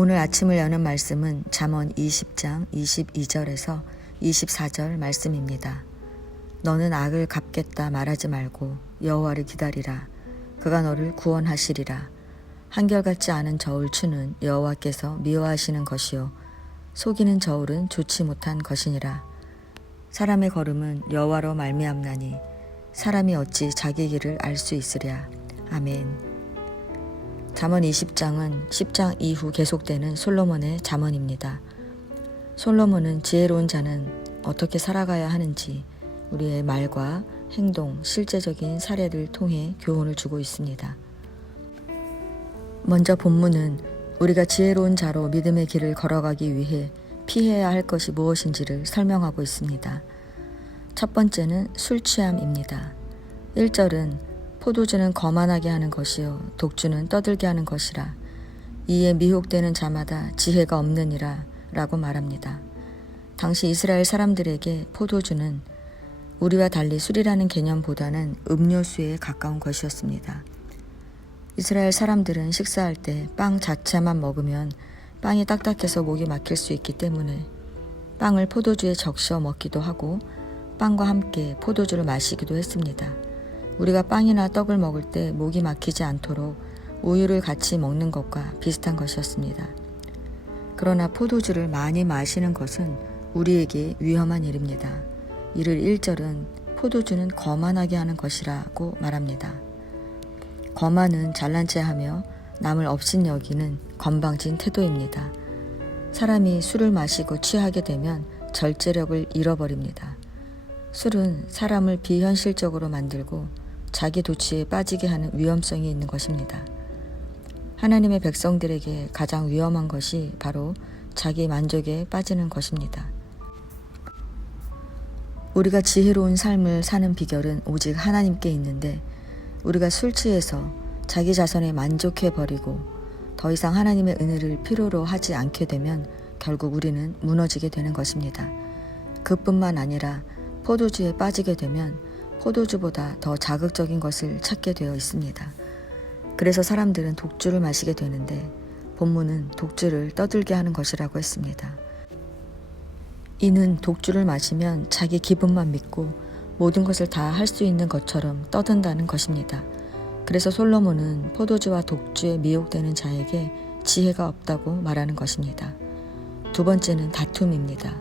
오늘 아침을 여는 말씀은 잠언 20장 22절에서 24절 말씀입니다. 너는 악을 갚겠다 말하지 말고 여호와를 기다리라. 그가 너를 구원하시리라. 한결같지 않은 저울 추는 여호와께서 미워하시는 것이요 속이는 저울은 좋지 못한 것이니라. 사람의 걸음은 여호와로 말미암나니 사람이 어찌 자기 길을 알 수 있으랴. 아멘. 잠언 20장은 10장 이후 계속되는 솔로몬의 잠언입니다. 솔로몬은 지혜로운 자는 어떻게 살아가야 하는지 우리의 말과 행동, 실제적인 사례를 통해 교훈을 주고 있습니다. 먼저 본문은 우리가 지혜로운 자로 믿음의 길을 걸어가기 위해 피해야 할 것이 무엇인지를 설명하고 있습니다. 첫 번째는 술 취함입니다. 1절은 포도주는 거만하게 하는 것이요 독주는 떠들게 하는 것이라. 이에 미혹되는 자마다 지혜가 없느니라 라고 말합니다. 당시 이스라엘 사람들에게 포도주는 우리와 달리 술이라는 개념보다는 음료수에 가까운 것이었습니다. 이스라엘 사람들은 식사할 때 빵 자체만 먹으면 빵이 딱딱해서 목이 막힐 수 있기 때문에 빵을 포도주에 적셔 먹기도 하고 빵과 함께 포도주를 마시기도 했습니다. 우리가 빵이나 떡을 먹을 때 목이 막히지 않도록 우유를 같이 먹는 것과 비슷한 것이었습니다. 그러나 포도주를 많이 마시는 것은 우리에게 위험한 일입니다. 이를 1절은 포도주는 거만하게 하는 것이라고 말합니다. 거만은 잘난 체 하며 남을 업신여기는 건방진 태도입니다. 사람이 술을 마시고 취하게 되면 절제력을 잃어버립니다. 술은 사람을 비현실적으로 만들고 자기 도취에 빠지게 하는 위험성이 있는 것입니다. 하나님의 백성들에게 가장 위험한 것이 바로 자기 만족에 빠지는 것입니다. 우리가 지혜로운 삶을 사는 비결은 오직 하나님께 있는데 우리가 술 취해서 자기 자선에 만족해버리고 더 이상 하나님의 은혜를 필요로 하지 않게 되면 결국 우리는 무너지게 되는 것입니다. 그뿐만 아니라 포도주에 빠지게 되면 포도주보다 더 자극적인 것을 찾게 되어 있습니다. 그래서 사람들은 독주를 마시게 되는데 본문은 독주를 떠들게 하는 것이라고 했습니다. 이는 독주를 마시면 자기 기분만 믿고 모든 것을 다 할 수 있는 것처럼 떠든다는 것입니다. 그래서 솔로몬은 포도주와 독주에 미혹되는 자에게 지혜가 없다고 말하는 것입니다. 두 번째는 다툼입니다.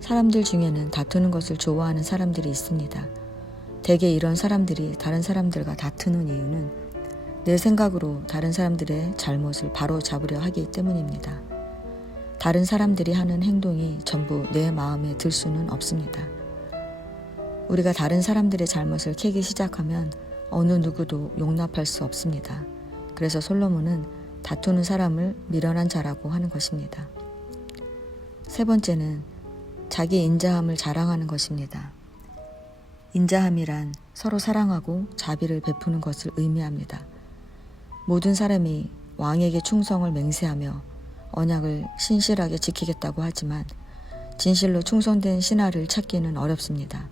사람들 중에는 다투는 것을 좋아하는 사람들이 있습니다. 대개 이런 사람들이 다른 사람들과 다투는 이유는 내 생각으로 다른 사람들의 잘못을 바로 잡으려 하기 때문입니다. 다른 사람들이 하는 행동이 전부 내 마음에 들 수는 없습니다. 우리가 다른 사람들의 잘못을 캐기 시작하면 어느 누구도 용납할 수 없습니다. 그래서 솔로몬은 다투는 사람을 미련한 자라고 하는 것입니다. 세 번째는 자기 인자함을 자랑하는 것입니다. 인자함이란 서로 사랑하고 자비를 베푸는 것을 의미합니다. 모든 사람이 왕에게 충성을 맹세하며 언약을 신실하게 지키겠다고 하지만 진실로 충성된 신하를 찾기는 어렵습니다.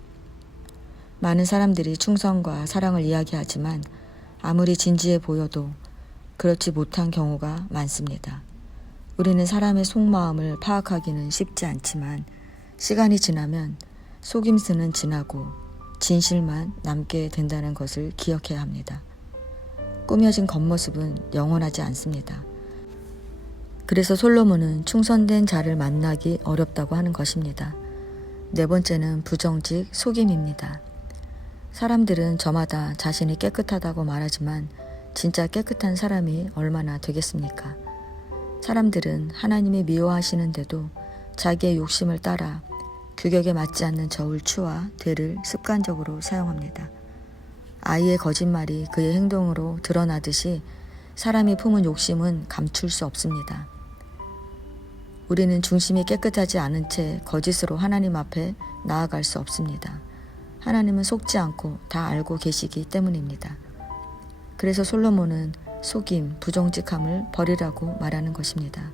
많은 사람들이 충성과 사랑을 이야기하지만 아무리 진지해 보여도 그렇지 못한 경우가 많습니다. 우리는 사람의 속마음을 파악하기는 쉽지 않지만 시간이 지나면 속임수는 지나고 진실만 남게 된다는 것을 기억해야 합니다. 꾸며진 겉모습은 영원하지 않습니다. 그래서 솔로몬은 충성된 자를 만나기 어렵다고 하는 것입니다. 네 번째는 부정직, 속임입니다. 사람들은 저마다 자신이 깨끗하다고 말하지만 진짜 깨끗한 사람이 얼마나 되겠습니까? 사람들은 하나님이 미워하시는데도 자기의 욕심을 따라 규격에 맞지 않는 저울추와 되를 습관적으로 사용합니다. 아이의 거짓말이 그의 행동으로 드러나듯이 사람이 품은 욕심은 감출 수 없습니다. 우리는 중심이 깨끗하지 않은 채 거짓으로 하나님 앞에 나아갈 수 없습니다. 하나님은 속지 않고 다 알고 계시기 때문입니다. 그래서 솔로몬은 속임, 부정직함을 버리라고 말하는 것입니다.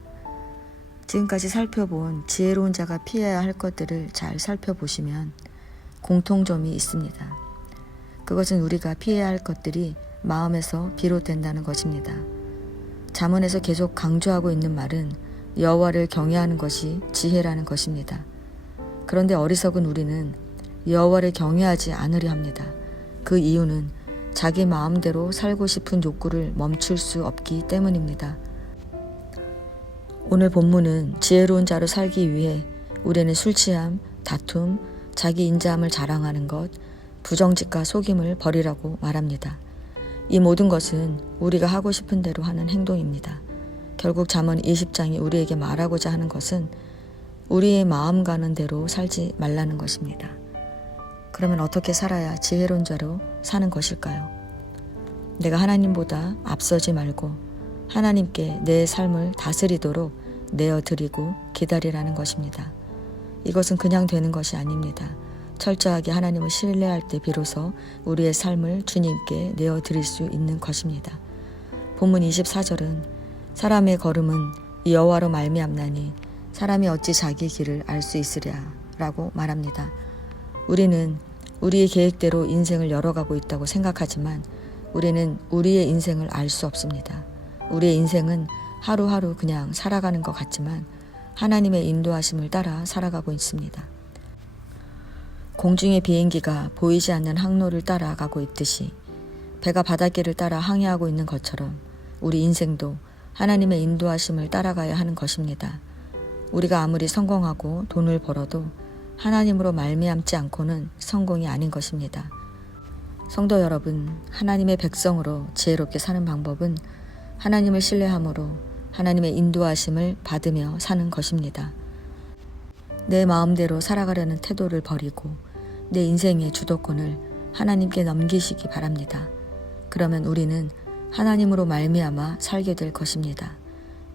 지금까지 살펴본 지혜로운 자가 피해야 할 것들을 잘 살펴보시면 공통점이 있습니다. 그것은 우리가 피해야 할 것들이 마음에서 비롯된다는 것입니다. 잠언에서 계속 강조하고 있는 말은 여호와를 경외하는 것이 지혜라는 것입니다. 그런데 어리석은 우리는 여호와를 경외하지 않으려 합니다. 그 이유는 자기 마음대로 살고 싶은 욕구를 멈출 수 없기 때문입니다. 오늘 본문은 지혜로운 자로 살기 위해 우리는 술 취함, 다툼, 자기 인자함을 자랑하는 것, 부정직과 속임을 버리라고 말합니다. 이 모든 것은 우리가 하고 싶은 대로 하는 행동입니다. 결국 잠언 20장이 우리에게 말하고자 하는 것은 우리의 마음 가는 대로 살지 말라는 것입니다. 그러면 어떻게 살아야 지혜로운 자로 사는 것일까요? 내가 하나님보다 앞서지 말고 하나님께 내 삶을 다스리도록 내어드리고 기다리라는 것입니다. 이것은 그냥 되는 것이 아닙니다. 철저하게 하나님을 신뢰할 때 비로소 우리의 삶을 주님께 내어드릴 수 있는 것입니다. 본문 24절은 사람의 걸음은 여호와로 말미암나니 사람이 어찌 자기 길을 알 수 있으랴 라고 말합니다. 우리는 우리의 계획대로 인생을 열어가고 있다고 생각하지만 우리는 우리의 인생을 알 수 없습니다. 우리의 인생은 하루하루 그냥 살아가는 것 같지만 하나님의 인도하심을 따라 살아가고 있습니다. 공중의 비행기가 보이지 않는 항로를 따라가고 있듯이 배가 바닷길을 따라 항해하고 있는 것처럼 우리 인생도 하나님의 인도하심을 따라가야 하는 것입니다. 우리가 아무리 성공하고 돈을 벌어도 하나님으로 말미암지 않고는 성공이 아닌 것입니다. 성도 여러분, 하나님의 백성으로 지혜롭게 사는 방법은 하나님을 신뢰함으로 하나님의 인도하심을 받으며 사는 것입니다. 내 마음대로 살아가려는 태도를 버리고 내 인생의 주도권을 하나님께 넘기시기 바랍니다. 그러면 우리는 하나님으로 말미암아 살게 될 것입니다.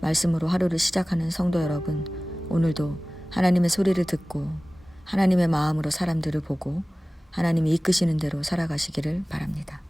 말씀으로 하루를 시작하는 성도 여러분, 오늘도 하나님의 소리를 듣고 하나님의 마음으로 사람들을 보고 하나님이 이끄시는 대로 살아가시기를 바랍니다.